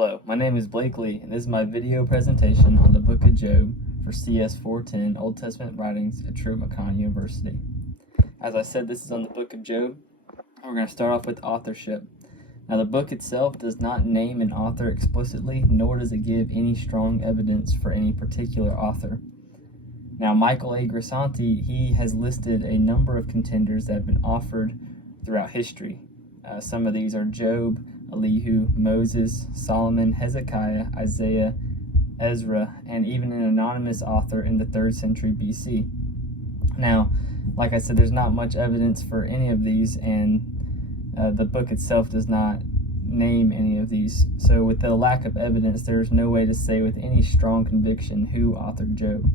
Hello, my name is Blakely, and this is my video presentation on the book of Job for CS 410 Old Testament Writings at Truett, McConnell University. As I said, this is on the book of Job. We're going to start off with authorship. Now, the book itself does not name an author explicitly, nor does it give any strong evidence for any particular author. Now, Michael A. Grisanti, he has listed a number of contenders that have been offered throughout history. Some of these are Job, Elihu, Moses, Solomon, Hezekiah, Isaiah, Ezra, and even an anonymous author in the 3rd century BC. Now, like I said, there's not much evidence for any of these, and the book itself does not name any of these. So with the lack of evidence, there's no way to say with any strong conviction who authored Job.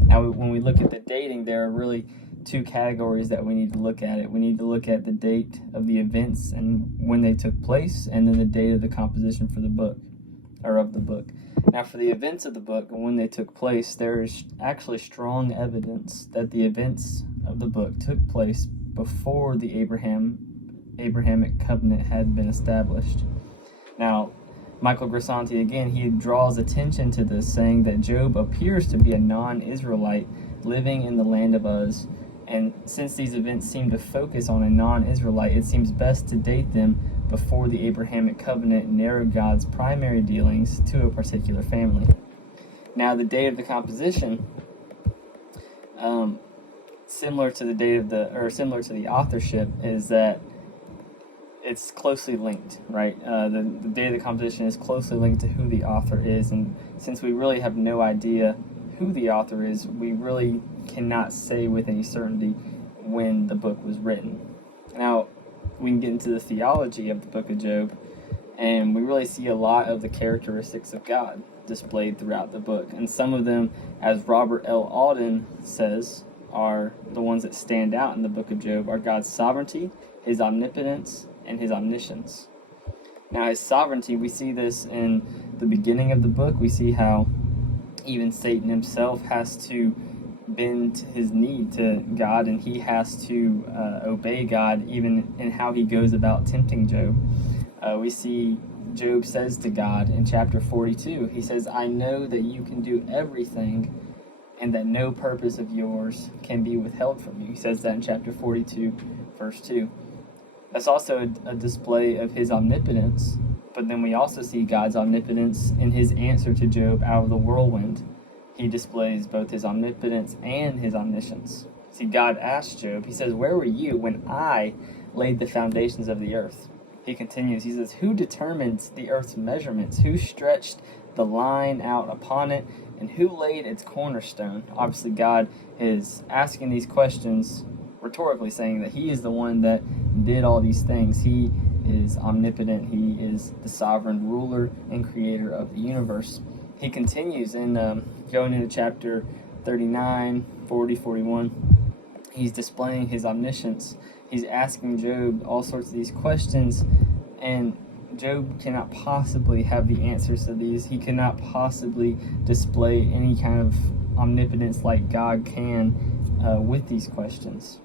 Now, when we look at the dating, there are really two categories that we need to look at it. We need to look at the date of the events and when they took place, and then the date of the composition for the book, or of the book. Now, for the events of the book and when they took place, there is actually strong evidence that the events of the book took place before the Abrahamic covenant had been established. Now, Michael Grisanti, again, he draws attention to this, saying that Job appears to be a non-Israelite living in the land of Uz. And since these events seem to focus on a non-Israelite, it seems best to date them before the Abrahamic covenant narrowed God's primary dealings to a particular family. Now, the date of the composition, similar to the authorship, is that it's closely linked, right? The date of the composition is closely linked to who the author is, and since we really have no idea who the author is, we really cannot say with any certainty when the book was written. Now, we can get into the theology of the book of Job, and we really see a lot of the characteristics of God displayed throughout the book. And some of them, as Robert L. Alden says, are the ones that stand out in the book of Job, are God's sovereignty, his omnipotence, and his omniscience. Now, his sovereignty, we see this in the beginning of the book. We see how even Satan himself has to bend his knee to God, and he has to obey God even in how he goes about tempting Job. We see Job says to God in chapter 42, he says, "I know that you can do everything and that no purpose of yours can be withheld from you." He says that in chapter 42, verse 2. That's also a display of his omnipotence. But then we also see God's omnipotence in his answer to Job out of the whirlwind. He displays both his omnipotence and his omniscience. See, God asked Job, he says, "Where were you when I laid the foundations of the earth?" He continues, he says, "Who determined the earth's measurements? Who stretched the line out upon it? And who laid its cornerstone?" Obviously, God is asking these questions rhetorically, saying that he is the one that did all these things. He is omnipotent. He is the sovereign ruler and creator of the universe. He continues in going into chapter 39, 40, 41. He's displaying his omniscience. He's asking Job all sorts of these questions, and Job cannot possibly have the answers to these. He cannot possibly display any kind of omnipotence like God can with these questions.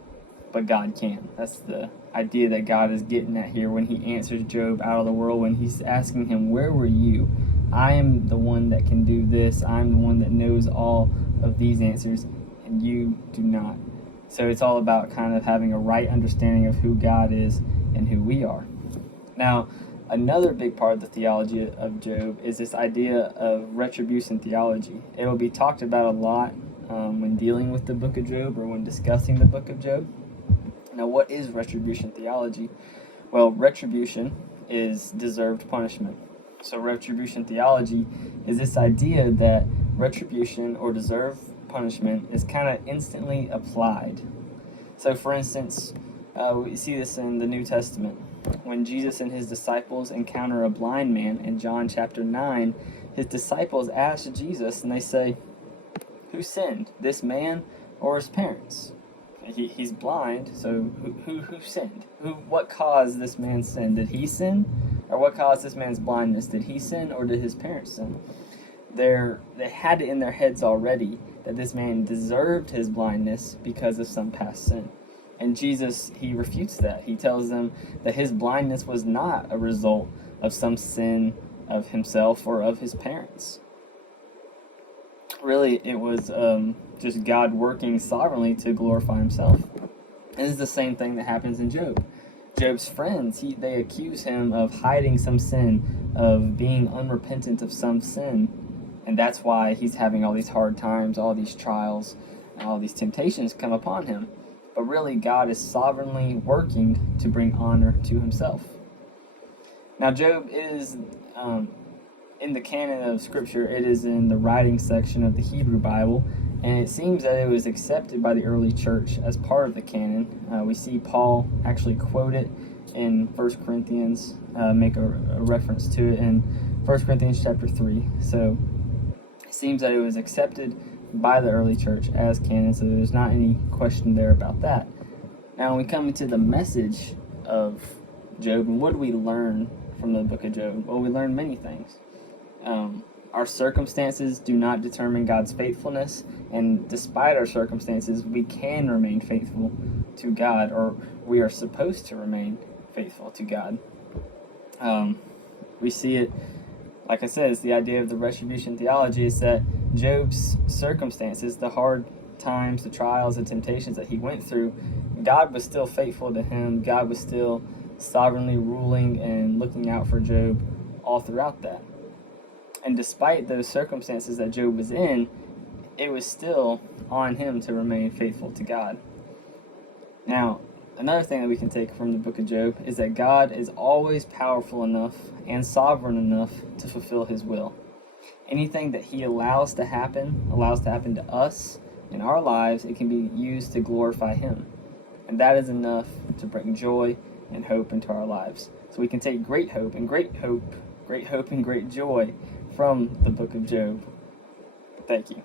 But God can. That's the idea that God is getting at here when he answers Job out of the whirlwind. He's asking him, "Where were you? I am the one that can do this. I'm the one that knows all of these answers, and you do not." So it's all about kind of having a right understanding of who God is and who we are. Now, another big part of the theology of Job is this idea of retribution theology. It will be talked about a lot when dealing with the book of Job or when discussing the book of Job. Now, what is retribution theology? Well, retribution is deserved punishment. So retribution theology is this idea that retribution or deserved punishment is kind of instantly applied. So, for instance, we see this in the New Testament. When Jesus and his disciples encounter a blind man in John chapter 9, his disciples ask Jesus, and they say, "Who sinned, this man or his parents?" He's blind, so who sinned? What caused this man's sin? Did he sin? Or what caused this man's blindness? Did he sin, or did his parents sin? They had it in their heads already that this man deserved his blindness because of some past sin. And Jesus, he refutes that. He tells them that his blindness was not a result of some sin of himself or of his parents. Really, it was just God working sovereignly to glorify himself. And this is the same thing that happens in Job. Job's friends, they accuse him of hiding some sin, of being unrepentant of some sin. And that's why he's having all these hard times, all these trials, and all these temptations come upon him. But really, God is sovereignly working to bring honor to himself. Now, Job is, in the canon of Scripture, it is in the writing section of the Hebrew Bible, and it seems that it was accepted by the early church as part of the canon. We see Paul actually quote it in 1 Corinthians, make a reference to it in 1 Corinthians chapter 3. So it seems that it was accepted by the early church as canon, so there's not any question there about that. Now, when we come into the message of Job, and what do we learn from the book of Job? Well, we learn many things. Our circumstances do not determine God's faithfulness, and despite our circumstances, we can remain faithful to God, or we are supposed to remain faithful to God. We see it, like I said, it's the idea of the retribution theology, is that Job's circumstances, the hard times, the trials, the temptations that he went through, God was still faithful to him. God was still sovereignly ruling and looking out for Job all throughout that. And despite those circumstances that Job was in, it was still on him to remain faithful to God. Now, another thing that we can take from the book of Job is that God is always powerful enough and sovereign enough to fulfill his will. Anything that he allows to happen to us in our lives, it can be used to glorify him. And that is enough to bring joy and hope into our lives. So we can take great hope and great joy from the book of Job. Thank you.